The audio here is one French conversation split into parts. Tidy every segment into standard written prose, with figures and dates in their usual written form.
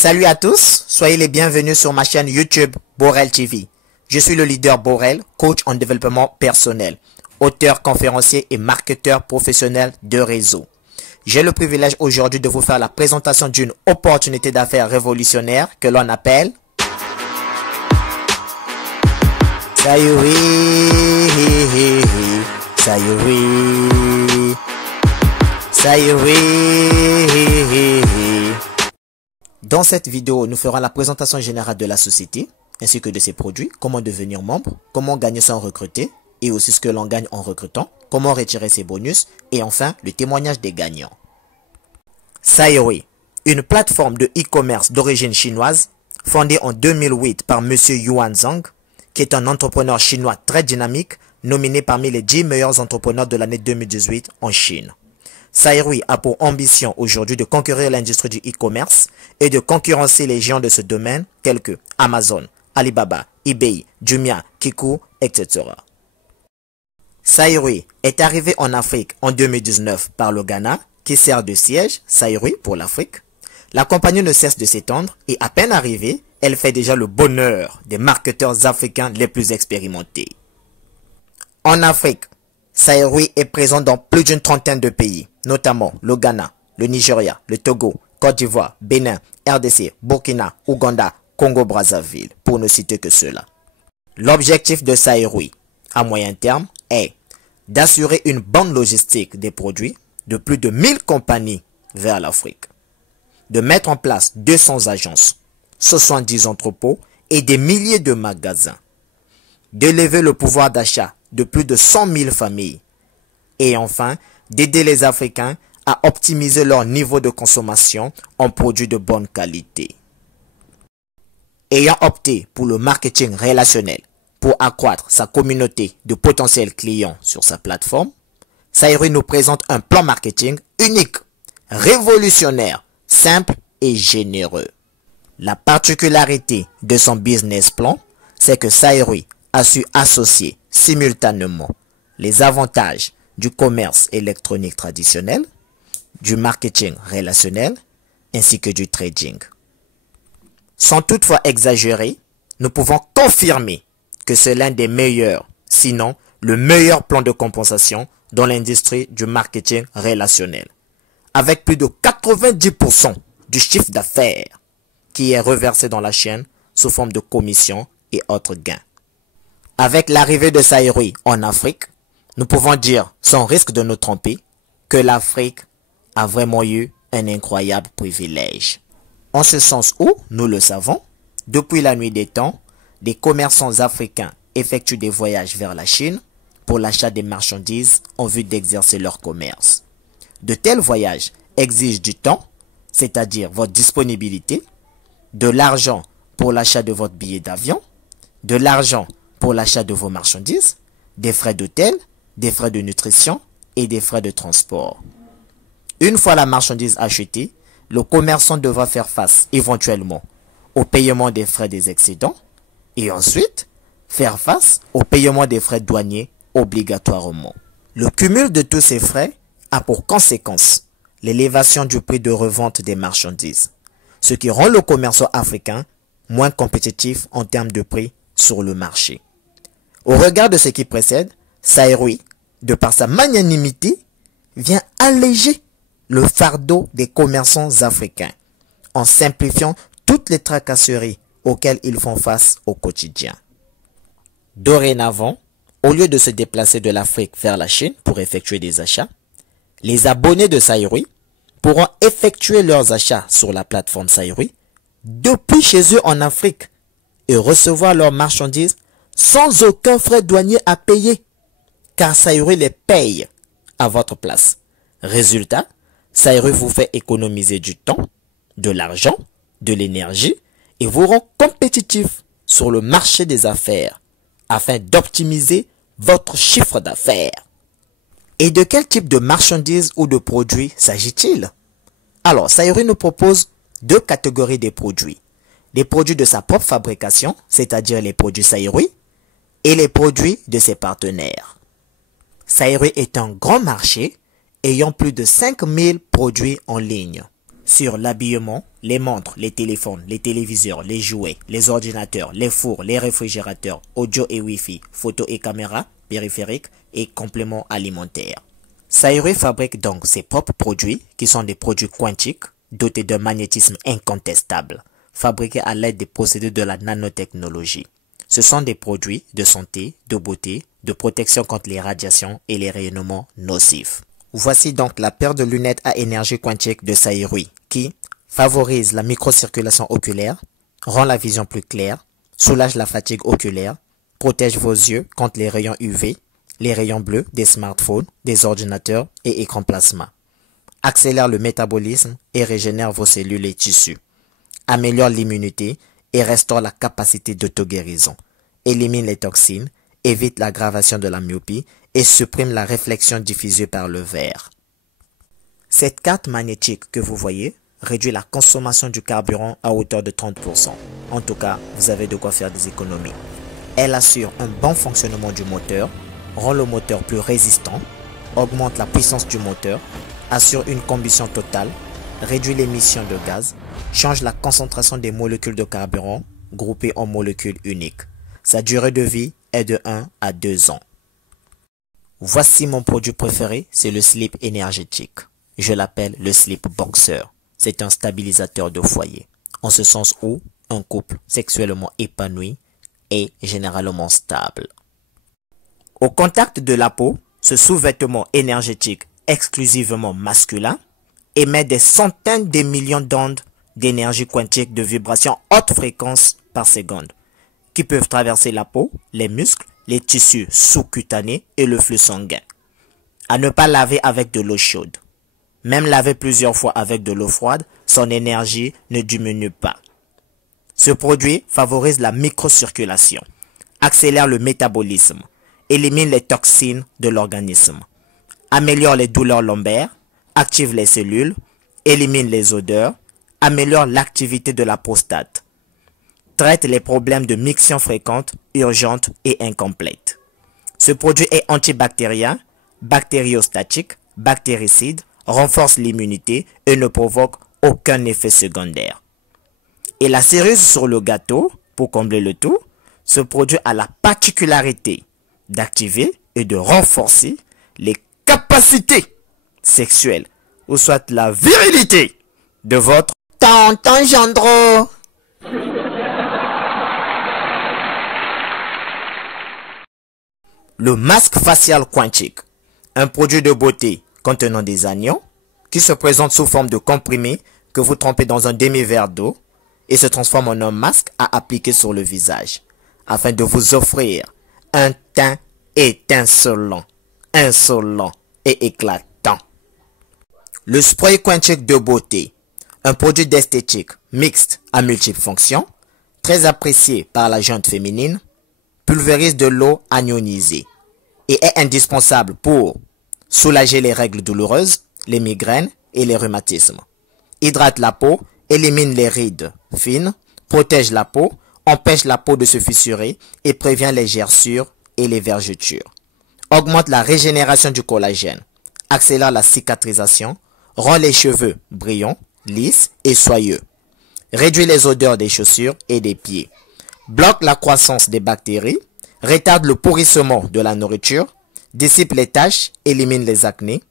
Salut à tous, soyez les bienvenus sur ma chaîne YouTube Borel TV. Je suis le leader Borel, coach en développement personnel, auteur, conférencier et marketeur professionnel de réseau. J'ai le privilège aujourd'hui de vous faire la présentation d'une opportunité d'affaires révolutionnaire que l'on appelle Sayuri. Sayuri. Sayuri. Dans cette vidéo, nous ferons la présentation générale de la société, ainsi que de ses produits, comment devenir membre, comment gagner sans recruter, et aussi ce que l'on gagne en recrutant, comment retirer ses bonus, et enfin, le témoignage des gagnants. Sayuri, une plateforme de e-commerce d'origine chinoise, fondée en 2008 par M. Yuan Zhang, qui est un entrepreneur chinois très dynamique, nominé parmi les 10 meilleurs entrepreneurs de l'année 2018 en Chine. Sayuri a pour ambition aujourd'hui de conquérir l'industrie du e-commerce et de concurrencer les géants de ce domaine tels que Amazon, Alibaba, eBay, Jumia, Kiku, etc. Sayuri est arrivé en Afrique en 2019 par le Ghana qui sert de siège, Sayuri pour l'Afrique. La compagnie ne cesse de s'étendre et à peine arrivée, elle fait déjà le bonheur des marketeurs africains les plus expérimentés. En Afrique, Sayuri est présent dans plus d'une trentaine de pays, notamment le Ghana, le Nigeria, le Togo, Côte d'Ivoire, Bénin, RDC, Burkina, Ouganda, Congo-Brazzaville, pour ne citer que cela. L'objectif de Sayuri, à moyen terme, est d'assurer une bonne logistique des produits de plus de 1000 compagnies vers l'Afrique, de mettre en place 200 agences, 70 entrepôts et des milliers de magasins, d'élever le pouvoir d'achat de plus de 100 000 familles et enfin d'aider les Africains à optimiser leur niveau de consommation en produits de bonne qualité. Ayant opté pour le marketing relationnel pour accroître sa communauté de potentiels clients sur sa plateforme, Sayuri nous présente un plan marketing unique, révolutionnaire, simple et généreux. La particularité de son business plan, c'est que Sayuri a su associer simultanément les avantages du commerce électronique traditionnel, du marketing relationnel ainsi que du trading. Sans toutefois exagérer, nous pouvons confirmer que c'est l'un des meilleurs, sinon le meilleur plan de compensation dans l'industrie du marketing relationnel, avec plus de 90% du chiffre d'affaires qui est reversé dans la chaîne sous forme de commissions et autres gains. Avec l'arrivée de Sayuri en Afrique, nous pouvons dire, sans risque de nous tromper, que l'Afrique a vraiment eu un incroyable privilège. En ce sens où, nous le savons, depuis la nuit des temps, des commerçants africains effectuent des voyages vers la Chine pour l'achat des marchandises en vue d'exercer leur commerce. De tels voyages exigent du temps, c'est-à-dire votre disponibilité, de l'argent pour l'achat de votre billet d'avion, de l'argent pour l'achat de vos marchandises, des frais d'hôtel, des frais de nutrition et des frais de transport. Une fois la marchandise achetée, le commerçant devra faire face éventuellement au paiement des frais des excédents et ensuite faire face au paiement des frais douaniers obligatoirement. Le cumul de tous ces frais a pour conséquence l'élévation du prix de revente des marchandises, ce qui rend le commerçant africain moins compétitif en termes de prix sur le marché. Au regard de ce qui précède, Sayuri, de par sa magnanimité, vient alléger le fardeau des commerçants africains en simplifiant toutes les tracasseries auxquelles ils font face au quotidien. Dorénavant, au lieu de se déplacer de l'Afrique vers la Chine pour effectuer des achats, les abonnés de Sayuri pourront effectuer leurs achats sur la plateforme Sayuri depuis chez eux en Afrique et recevoir leurs marchandises sans aucun frais douanier à payer, car Sayuri les paye à votre place. Résultat, Sayuri vous fait économiser du temps, de l'argent, de l'énergie et vous rend compétitif sur le marché des affaires afin d'optimiser votre chiffre d'affaires. Et de quel type de marchandises ou de produits s'agit-il? Alors, Sayuri nous propose deux catégories de produits. Les produits de sa propre fabrication, c'est-à-dire les produits Sayuri, et les produits de ses partenaires. Sayuri est un grand marché ayant plus de 5000 produits en ligne. sur l'habillement, les montres, les téléphones, les téléviseurs, les jouets, les ordinateurs, les fours, les réfrigérateurs, audio et Wi-Fi, photos et caméras, périphériques et compléments alimentaires. Sairui fabrique donc ses propres produits qui sont des produits quantiques dotés d'un magnétisme incontestable, fabriqués à l'aide des procédés de la nanotechnologie. Ce sont des produits de santé, de beauté, de protection contre les radiations et les rayonnements nocifs. Voici donc la paire de lunettes à énergie quantique de Sairui qui favorise la microcirculation oculaire, rend la vision plus claire, soulage la fatigue oculaire, protège vos yeux contre les rayons UV, les rayons bleus des smartphones, des ordinateurs et écrans plasma, accélère le métabolisme et régénère vos cellules et tissus, améliore l'immunité et restaure la capacité d'auto-guérison, élimine les toxines, évite l'aggravation de la myopie et supprime la réflexion diffusée par le verre. Cette carte magnétique que vous voyez réduit la consommation du carburant à hauteur de 30%. En tout cas, vous avez de quoi faire des économies. Elle assure un bon fonctionnement du moteur, rend le moteur plus résistant, augmente la puissance du moteur, assure une combustion totale, réduit l'émission de gaz, change la concentration des molécules de carburant groupées en molécules uniques. Sa durée de vie est de 1 à 2 ans. Voici mon produit préféré, c'est le slip énergétique. Je l'appelle le slip boxer. C'est un stabilisateur de foyer. En ce sens où un couple sexuellement épanoui est généralement stable. Au contact de la peau, ce sous-vêtement énergétique exclusivement masculin émet des centaines de millions d'ondes d'énergie quantique de vibrations haute fréquence par seconde qui peuvent traverser la peau, les muscles, les tissus sous-cutanés et le flux sanguin. À ne pas laver avec de l'eau chaude. Même laver plusieurs fois avec de l'eau froide, son énergie ne diminue pas. Ce produit favorise la microcirculation, accélère le métabolisme, élimine les toxines de l'organisme, améliore les douleurs lombaires, active les cellules, élimine les odeurs, améliore l'activité de la prostate, traite les problèmes de miction fréquente, urgente et incomplète. Ce produit est antibactérien, bactériostatique, bactéricide, renforce l'immunité et ne provoque aucun effet secondaire. Et la cerise sur le gâteau, pour combler le tout, ce produit a la particularité d'activer et de renforcer les capacités sexuelles ou soit la virilité de votre tonton Gendreau. Le masque facial quantique, un produit de beauté contenant des anions qui se présente sous forme de comprimé que vous trempez dans un demi-verre d'eau et se transforme en un masque à appliquer sur le visage afin de vous offrir un teint étincelant, insolent et éclatant. Le spray quantique de beauté, un produit d'esthétique mixte à multiples fonctions, très apprécié par la gente féminine, pulvérise de l'eau ionisée et est indispensable pour soulager les règles douloureuses, les migraines et les rhumatismes. Hydrate la peau, élimine les rides fines, protège la peau, empêche la peau de se fissurer et prévient les gerçures et les vergetures. Augmente la régénération du collagène, accélère la cicatrisation, rend les cheveux brillants, lisses et soyeux. Réduit les odeurs des chaussures et des pieds. Bloque la croissance des bactéries, retarde le pourrissement de la nourriture, dissipe les taches, élimine les acnés,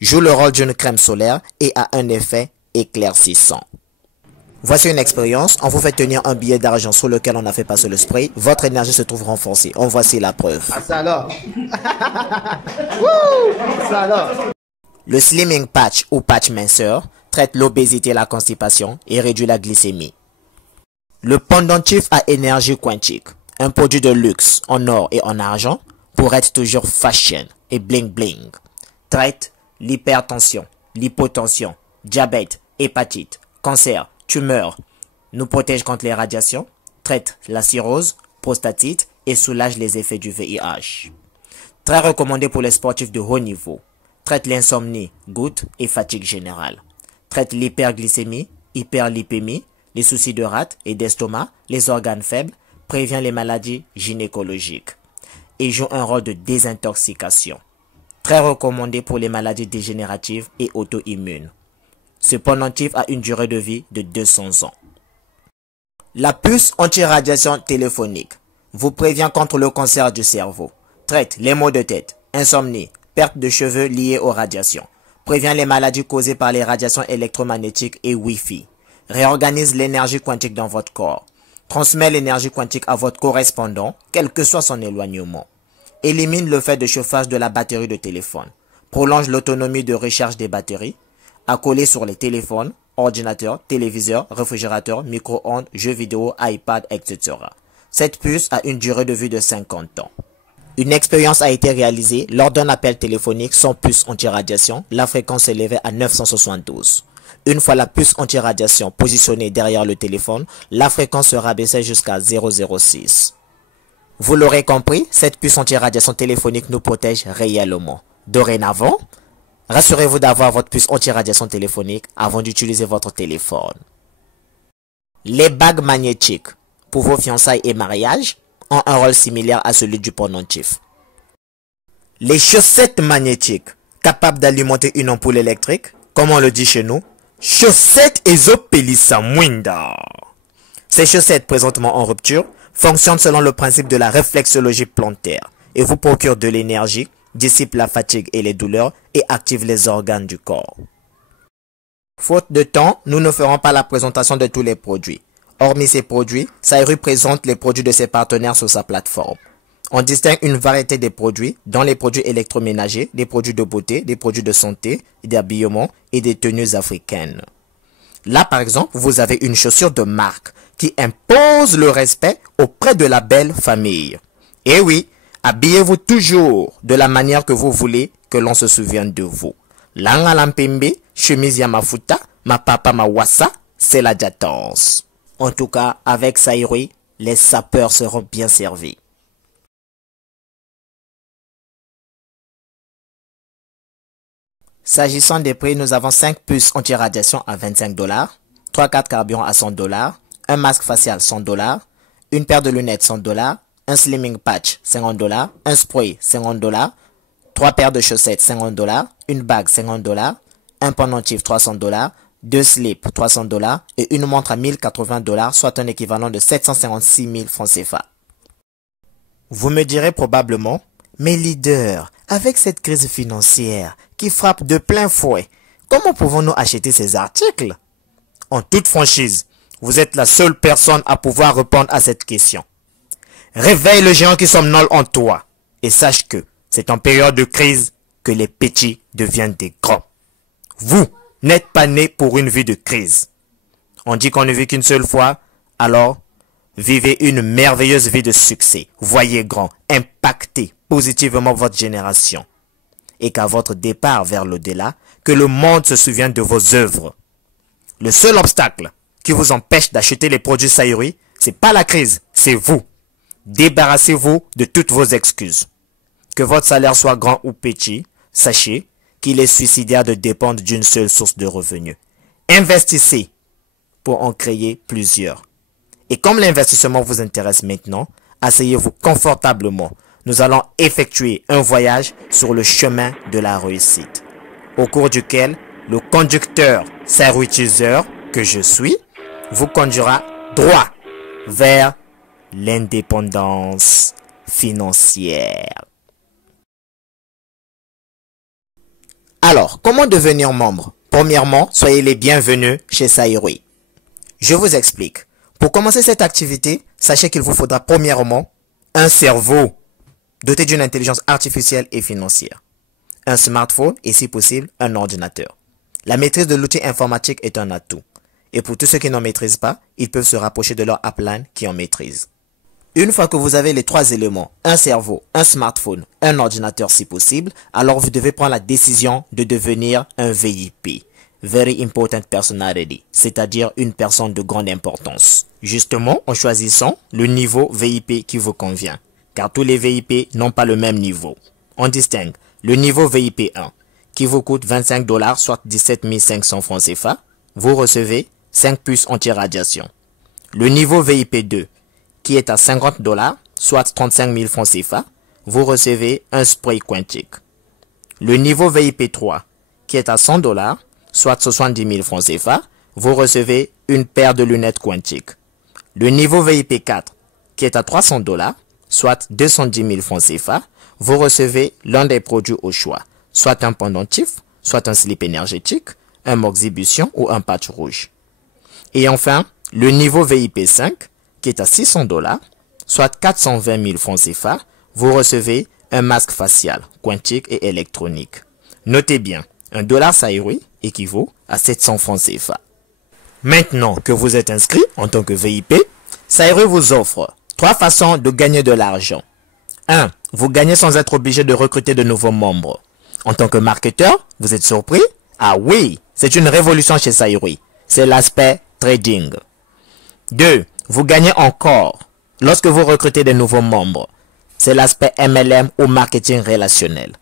joue le rôle d'une crème solaire et a un effet éclaircissant. Voici une expérience, on vous fait tenir un billet d'argent sur lequel on a fait passer le spray, votre énergie se trouve renforcée. En voici la preuve. Ah, ça alors. Ça alors. Le slimming patch ou patch minceur traite l'obésité et la constipation et réduit la glycémie. Le pendentif à énergie quantique, un produit de luxe en or et en argent pour être toujours fashion et bling bling, traite l'hypertension, l'hypotension, diabète, hépatite, cancer, tumeur, nous protège contre les radiations, traite la cirrhose, prostatite et soulage les effets du VIH. Très recommandé pour les sportifs de haut niveau, traite l'insomnie, goutte et fatigue générale, traite l'hyperglycémie, hyperlipémie, les soucis de rate et d'estomac, les organes faibles, prévient les maladies gynécologiques et joue un rôle de désintoxication. Très recommandé pour les maladies dégénératives et auto-immunes. Ce pendentif a une durée de vie de 200 ans. La puce anti-radiation téléphonique vous prévient contre le cancer du cerveau, traite les maux de tête, insomnie, perte de cheveux liés aux radiations, prévient les maladies causées par les radiations électromagnétiques et Wi-Fi, réorganise l'énergie quantique dans votre corps, transmet l'énergie quantique à votre correspondant, quel que soit son éloignement, élimine le fait de chauffage de la batterie de téléphone, prolonge l'autonomie de recharge des batteries, accolée sur les téléphones, ordinateurs, téléviseurs, réfrigérateurs, micro-ondes, jeux vidéo, iPad, etc. Cette puce a une durée de vie de 50 ans. Une expérience a été réalisée lors d'un appel téléphonique sans puce anti-radiation. La fréquence s'élevait à 972. Une fois la puce anti-radiation positionnée derrière le téléphone, la fréquence se rabaissait jusqu'à 006. Vous l'aurez compris, cette puce anti-radiation téléphonique nous protège réellement. Dorénavant, rassurez-vous d'avoir votre puce anti-radiation téléphonique avant d'utiliser votre téléphone. Les bagues magnétiques pour vos fiançailles et mariages ont un rôle similaire à celui du pendentif. Les chaussettes magnétiques capables d'alimenter une ampoule électrique, comme on le dit chez nous, chaussettes Ezopelissa Mwinda. Ces chaussettes présentement en rupture fonctionnent selon le principe de la réflexologie plantaire et vous procurent de l'énergie, dissipent la fatigue et les douleurs et activent les organes du corps. Faute de temps, nous ne ferons pas la présentation de tous les produits. Hormis ces produits, Saïru présente les produits de ses partenaires sur sa plateforme. On distingue une variété des produits, dont les produits électroménagers, des produits de beauté, des produits de santé, d'habillement et des tenues africaines. Là, par exemple, vous avez une chaussure de marque qui impose le respect auprès de la belle famille. Et oui, habillez-vous toujours de la manière que vous voulez que l'on se souvienne de vous. Langa lampembe, chemise yamafuta, ma papa ma wassa, c'est la jatance. En tout cas, avec Saïru, les sapeurs seront bien servis. S'agissant des prix, nous avons 5 puces anti-radiation à 25 $, 3 cartes carburant à 100 $, un masque facial 100 $, une paire de lunettes 100 $, un slimming patch 50 $, un spray 50 $, 3 paires de chaussettes 50 $, une bague 50 $, un pendentif 300 $, 2 slips 300 $ et une montre à 1080 $, soit un équivalent de 756 000 francs CFA. Vous me direz probablement, mais leader, avec cette crise financière qui frappe de plein fouet, comment pouvons-nous acheter ces articles? En toute franchise, vous êtes la seule personne à pouvoir répondre à cette question. Réveille le géant qui somnole en toi et sache que c'est en période de crise que les petits deviennent des grands. Vous n'êtes pas né pour une vie de crise. On dit qu'on ne vit qu'une seule fois, alors vivez une merveilleuse vie de succès. Voyez grand, impactez positivement votre génération. Et qu'à votre départ vers l'au-delà, que le monde se souvienne de vos œuvres. Le seul obstacle qui vous empêche d'acheter les produits Saïru, c'est pas la crise, c'est vous. Débarrassez-vous de toutes vos excuses. Que votre salaire soit grand ou petit, sachez qu'il est suicidaire de dépendre d'une seule source de revenus. Investissez pour en créer plusieurs. Et comme l'investissement vous intéresse maintenant, asseyez-vous confortablement. Nous allons effectuer un voyage sur le chemin de la réussite, au cours duquel le conducteur Saïrutiseur que je suis vous conduira droit vers l'indépendance financière. Alors, comment devenir membre? Premièrement, soyez les bienvenus chez Saïru. Je vous explique. Pour commencer cette activité, sachez qu'il vous faudra premièrement un cerveau doté d'une intelligence artificielle et financière, un smartphone et si possible un ordinateur. La maîtrise de l'outil informatique est un atout. Et pour tous ceux qui n'en maîtrisent pas, ils peuvent se rapprocher de leur upline qui en maîtrise. Une fois que vous avez les trois éléments, un cerveau, un smartphone, un ordinateur si possible, alors vous devez prendre la décision de devenir un VIP. Very Important Personality, c'est-à-dire une personne de grande importance. Justement, en choisissant le niveau VIP qui vous convient, car tous les VIP n'ont pas le même niveau. On distingue le niveau VIP 1, qui vous coûte 25 $, soit 17 500 francs CFA, vous recevez 5 puces anti-radiation. Le niveau VIP 2, qui est à 50 $, soit 35 000 francs CFA, vous recevez un spray quantique. Le niveau VIP 3, qui est à 100 $, soit 70 000 francs CFA, vous recevez une paire de lunettes Quantique. Le niveau VIP 4, qui est à 300 $, soit 210 000 francs CFA, vous recevez l'un des produits au choix, soit un pendentif, soit un slip énergétique, un moxibution ou un patch rouge. Et enfin, le niveau VIP 5, qui est à 600 $, soit 420 000 francs CFA, vous recevez un masque facial, quantique et électronique. Notez bien, $1 Saïroui équivaut à 700 francs CFA. Maintenant que vous êtes inscrit en tant que VIP, Saïroui vous offre 3 façons de gagner de l'argent. 1. Vous gagnez sans être obligé de recruter de nouveaux membres. En tant que marketeur, vous êtes surpris? Ah oui, c'est une révolution chez Saïroui. C'est l'aspect trading. 2. Vous gagnez encore lorsque vous recrutez de nouveaux membres. C'est l'aspect MLM ou marketing relationnel.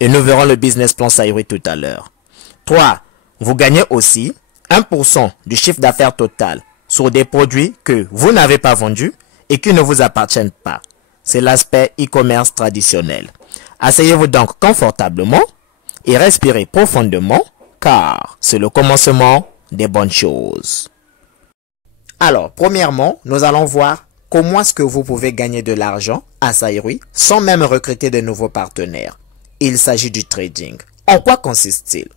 Et nous verrons le business plan Saïroui tout à l'heure. 3. Vous gagnez aussi 1% du chiffre d'affaires total sur des produits que vous n'avez pas vendus et qui ne vous appartiennent pas. C'est l'aspect e-commerce traditionnel. Asseyez-vous donc confortablement et respirez profondément car c'est le commencement des bonnes choses. Alors, premièrement, nous allons voir comment est-ce que vous pouvez gagner de l'argent à Saïroui sans même recruter de nouveaux partenaires. Il s'agit du trading. En quoi consiste-t-il?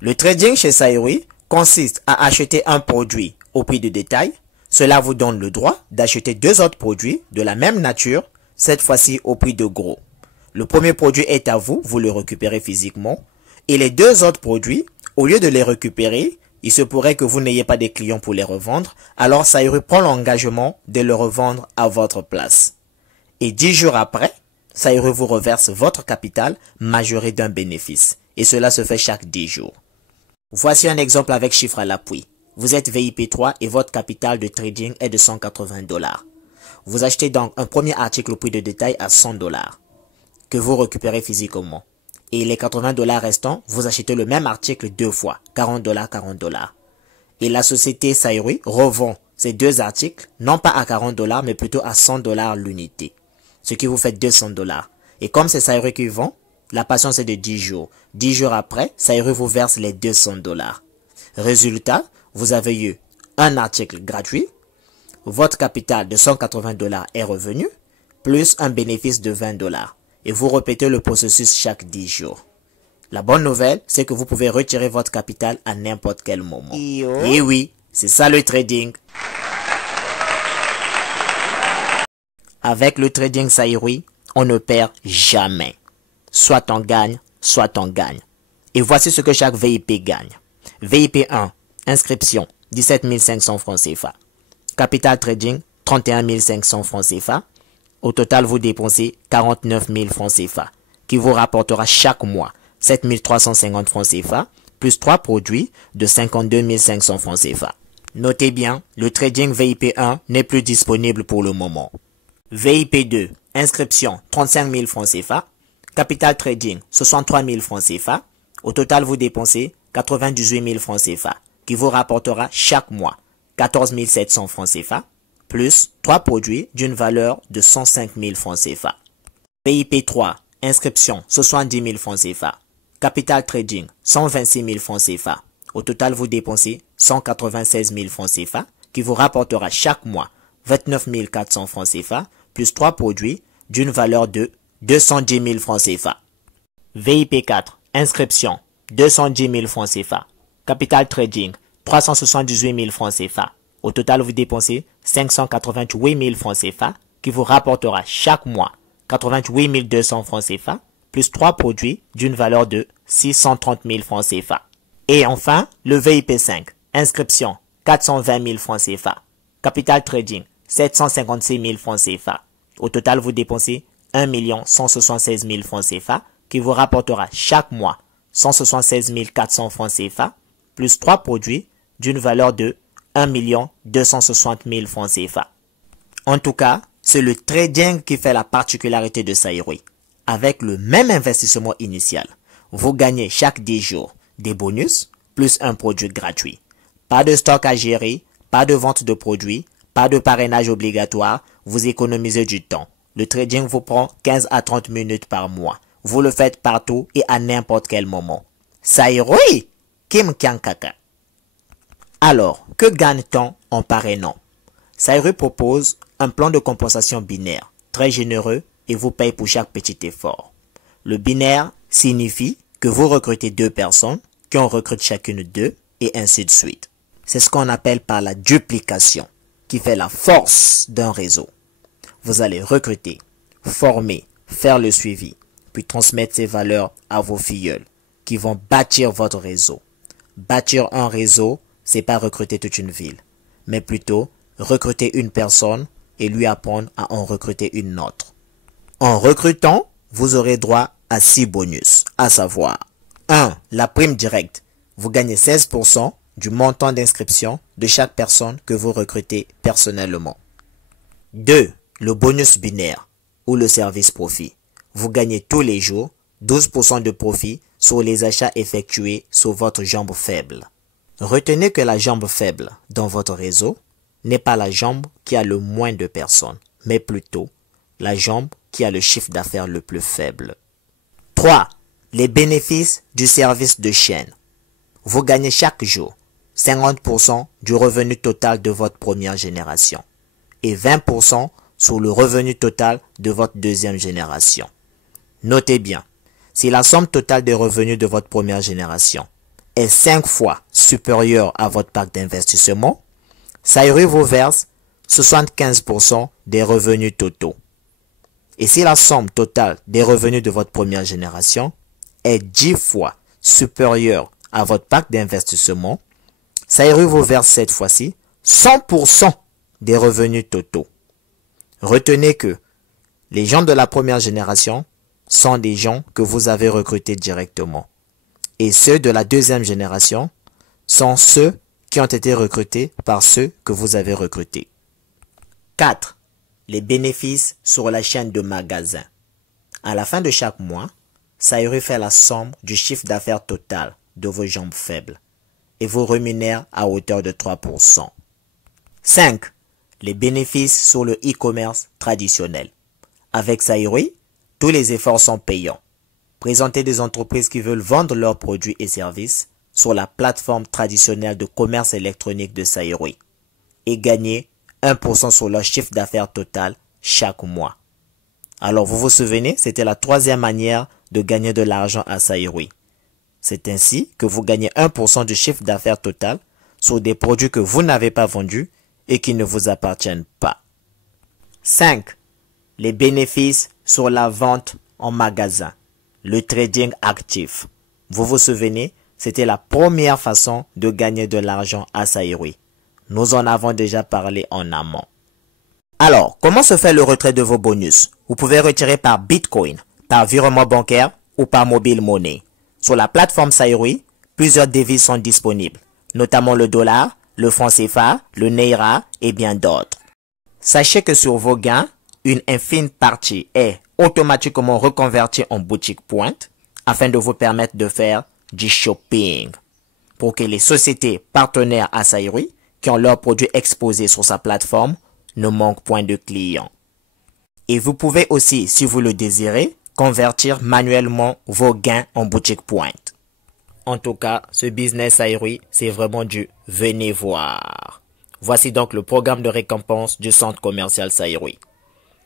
Le trading chez Saïroui consiste à acheter un produit au prix de détail. Cela vous donne le droit d'acheter 2 autres produits de la même nature, cette fois-ci au prix de gros. Le premier produit est à vous, vous le récupérez physiquement. Et les 2 autres produits, au lieu de les récupérer, il se pourrait que vous n'ayez pas de clients pour les revendre, alors Saïroui prend l'engagement de le revendre à votre place. Et 10 jours après, Saïroui vous reverse votre capital majoré d'un bénéfice. Et cela se fait chaque 10 jours. Voici un exemple avec chiffre à l'appui. Vous êtes VIP 3 et votre capital de trading est de 180 $. Vous achetez donc un premier article au prix de détail à 100 $ que vous récupérez physiquement. Et les 80 $ restants, vous achetez le même article 2 fois, 40 $, 40 $. Et la société Saïroui revend ces 2 articles, non pas à 40 $ mais plutôt à 100 $ l'unité. Ce qui vous fait 200 $. Et comme c'est Saïroui qui vend, la patience est de 10 jours. 10 jours après, Saïroui vous verse les 200 $. Résultat, vous avez eu un article gratuit, votre capital de 180 $ est revenu, plus un bénéfice de 20 $. Et vous répétez le processus chaque 10 jours. La bonne nouvelle, c'est que vous pouvez retirer votre capital à n'importe quel moment. Et oui, c'est ça le trading. Avec le trading Saïroui, on ne perd jamais. Soit on gagne, soit on gagne. Et voici ce que chaque VIP gagne. VIP 1, inscription, 17 500 francs CFA. Capital trading, 31 500 francs CFA. Au total, vous dépensez 49 000 francs CFA, qui vous rapportera chaque mois 7 350 francs CFA, plus 3 produits de 52 500 francs CFA. Notez bien, le trading VIP 1 n'est plus disponible pour le moment. VIP 2, inscription, 35 000 francs CFA. Capital trading, 63 000 francs CFA. Au total, vous dépensez 98 000 francs CFA, qui vous rapportera chaque mois 14 700 francs CFA, plus 3 produits d'une valeur de 105 000 francs CFA. VIP 3, inscription, 70 000 francs CFA. Capital trading, 126 000 francs CFA. Au total, vous dépensez 196 000 francs CFA, qui vous rapportera chaque mois 29 400 francs CFA, plus 3 produits d'une valeur de 210 000 francs CFA. VIP 4, inscription, 210 000 francs CFA. Capital trading, 378 000 francs CFA. Au total, vous dépensez 588 000 francs CFA, qui vous rapportera chaque mois 88 200 francs CFA, plus 3 produits d'une valeur de 630 000 francs CFA. Et enfin, le VIP 5, inscription, 420 000 francs CFA. Capital trading, 756 000 francs CFA. Au total, vous dépensez 1 176 000 francs CFA, qui vous rapportera chaque mois 176 400 francs CFA, plus 3 produits d'une valeur de 1 260 000 francs CFA. En tout cas, c'est le trading qui fait la particularité de Saïroui. Avec le même investissement initial, vous gagnez chaque 10 jours des bonus plus un produit gratuit. Pas de stock à gérer, pas de vente de produits, pas de parrainage obligatoire, vous économisez du temps. Le trading vous prend 15 à 30 minutes par mois. Vous le faites partout et à n'importe quel moment. Saïroui, Kim Kyankaka. Alors, que gagne-t-on en parrainant? Sairui propose un plan de compensation binaire, très généreux et vous paye pour chaque petit effort. Le binaire signifie que vous recrutez 2 personnes, qui en recrutent chacune 2, et ainsi de suite. C'est ce qu'on appelle par la duplication, qui fait la force d'un réseau. Vous allez recruter, former, faire le suivi, puis transmettre ces valeurs à vos filleuls, qui vont bâtir votre réseau. Bâtir un réseau, c'est pas recruter toute une ville, mais plutôt recruter une personne et lui apprendre à en recruter une autre. En recrutant, vous aurez droit à 6 bonus, à savoir 1. La prime directe. Vous gagnez 16% du montant d'inscription de chaque personne que vous recrutez personnellement. 2. Le bonus binaire ou le service profit. Vous gagnez tous les jours 12% de profit sur les achats effectués sur votre jambe faible. Retenez que la jambe faible dans votre réseau n'est pas la jambe qui a le moins de personnes, mais plutôt la jambe qui a le chiffre d'affaires le plus faible. 3. Les bénéfices du service de chaîne. Vous gagnez chaque jour 50% du revenu total de votre première génération et 20% sur le revenu total de votre deuxième génération. Notez bien, si la somme totale des revenus de votre première génération est 5 fois supérieure à votre pack d'investissement, Sairui vous verse 75% des revenus totaux. Et si la somme totale des revenus de votre première génération est 10 fois supérieure à votre pack d'investissement, Sairui vous verse cette fois-ci 100% des revenus totaux. Retenez que les gens de la première génération sont des gens que vous avez recrutés directement. Et ceux de la deuxième génération sont ceux qui ont été recrutés par ceux que vous avez recrutés. 4. Les bénéfices sur la chaîne de magasins. À la fin de chaque mois, Sairui fait la somme du chiffre d'affaires total de vos jambes faibles et vous rémunère à hauteur de 3%. 5. Les bénéfices sur le e-commerce traditionnel. Avec Sairui, tous les efforts sont payants. Présentez des entreprises qui veulent vendre leurs produits et services sur la plateforme traditionnelle de commerce électronique de Sairui et gagnez 1% sur leur chiffre d'affaires total chaque mois. Alors vous vous souvenez, c'était la 3e manière de gagner de l'argent à Sairui. C'est ainsi que vous gagnez 1% du chiffre d'affaires total sur des produits que vous n'avez pas vendus et qui ne vous appartiennent pas. 5. Les bénéfices sur la vente en magasin. Le trading actif. Vous vous souvenez, c'était la première façon de gagner de l'argent à Sairui. Nous en avons déjà parlé en amont. Alors, comment se fait le retrait de vos bonus? Vous pouvez retirer par Bitcoin, par virement bancaire ou par mobile money. Sur la plateforme Sairui, plusieurs devises sont disponibles, notamment le dollar, le franc CFA, le Naira et bien d'autres. Sachez que sur vos gains, une infime partie est automatiquement reconvertie en boutique pointe afin de vous permettre de faire du shopping pour que les sociétés partenaires à Sairui qui ont leurs produits exposés sur sa plateforme ne manquent point de clients. Et vous pouvez aussi, si vous le désirez, convertir manuellement vos gains en boutique pointe. En tout cas, ce business Sairui, c'est vraiment du venez voir. Voici donc le programme de récompense du centre commercial Sairui.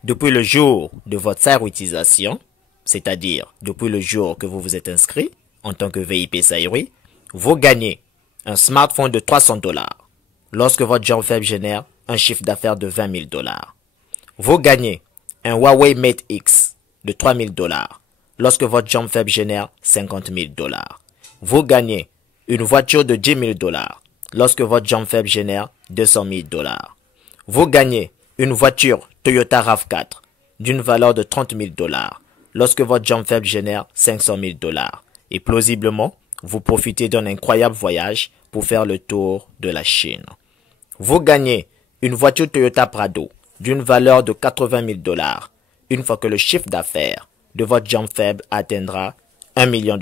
Depuis le jour de votre Sairuitisation, c'est-à-dire depuis le jour que vous vous êtes inscrit en tant que VIP Sairui, vous gagnez un smartphone de $300 lorsque votre jambe faible génère un chiffre d'affaires de $20 000. Vous gagnez un Huawei Mate X de $3000 lorsque votre jambe faible génère $50 000. Vous gagnez une voiture de $10 000 lorsque votre jambe faible génère $200 000. Vous gagnez une voiture Toyota RAV4 d'une valeur de $30 000 lorsque votre jambe faible génère $500 000. Et plausiblement, vous profitez d'un incroyable voyage pour faire le tour de la Chine. Vous gagnez une voiture Toyota Prado d'une valeur de $80 000 une fois que le chiffre d'affaires de votre jambe faible atteindra $1 million.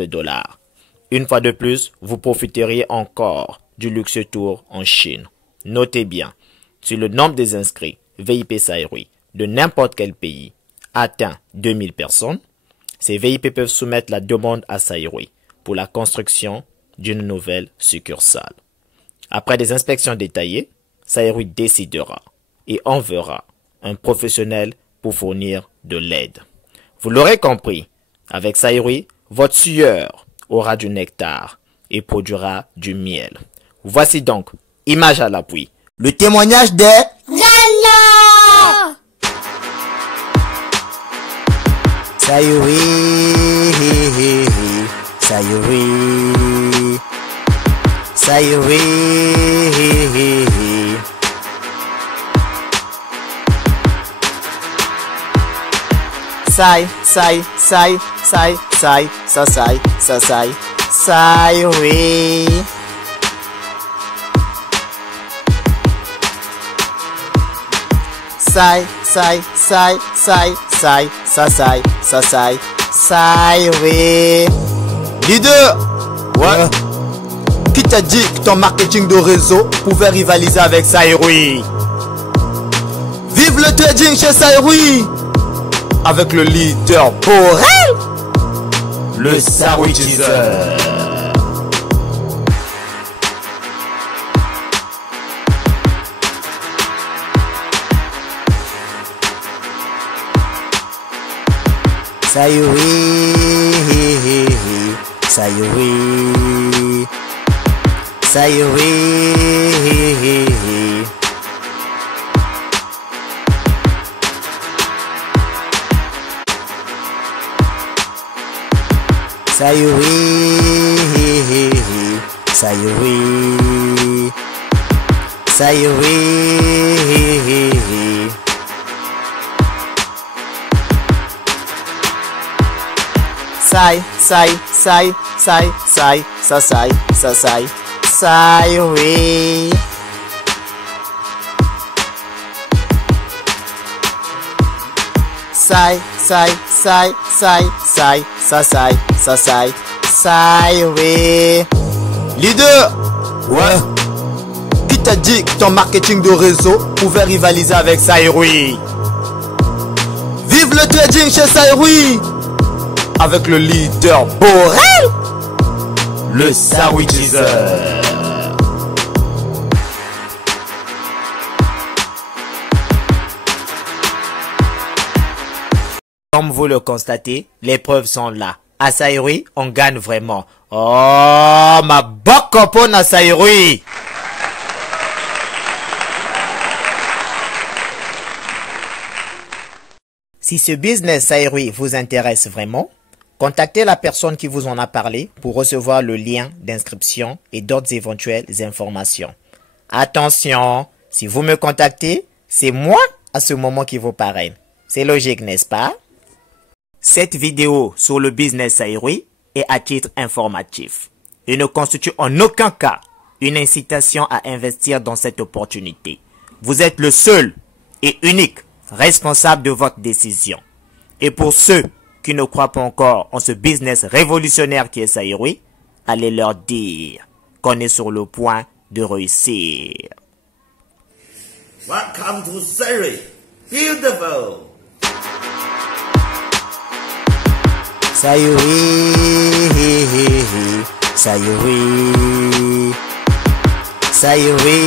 Une fois de plus, vous profiterez encore du luxueux tour en Chine. Notez bien, si le nombre des inscrits VIP Sairui de n'importe quel pays atteint 2000 personnes, ces VIP peuvent soumettre la demande à Sairui pour la construction d'une nouvelle succursale. Après des inspections détaillées, Saïroui décidera et enverra un professionnel pour fournir de l'aide. Vous l'aurez compris, avec Saïroui, votre sueur aura du nectar et produira du miel. Voici donc, image à l'appui, le témoignage des Gala! Saïroui, Saïroui, Saïroui. Saïroui. Saïroui. Leader, ouais. Qui t'a dit que ton marketing de réseau pouvait rivaliser avec Saïroui? Vive le trading chez Saïroui! Avec le leader Borel, le Saïroui Teaser. Saïroui, Saïroui, Saïroui. Saïroui, Saïroui, Saïroui. Saïroui. Saïroui. Leader, ouais. Qui t'a dit que ton marketing de réseau pouvait rivaliser avec Saïroui? Vive le trading chez Saïroui! Avec le leader Borel, le Saïroui Teaser. Comme vous le constatez, les preuves sont là. À Saïroui, on gagne vraiment. Oh, ma bonne copine à Saïroui. Si ce business Saïroui vous intéresse vraiment, contactez la personne qui vous en a parlé pour recevoir le lien d'inscription et d'autres éventuelles informations. Attention, si vous me contactez, c'est moi à ce moment qui vous parraine. C'est logique, n'est-ce pas? Cette vidéo sur le business Saïroui est à titre informatif et ne constitue en aucun cas une incitation à investir dans cette opportunité. Vous êtes le seul et unique responsable de votre décision. Et pour ceux qui ne croient pas encore en ce business révolutionnaire qui est Saïroui, allez leur dire qu'on est sur le point de réussir. Welcome to Saïroui. Beautiful. Saïroui, Saïroui, Saïroui.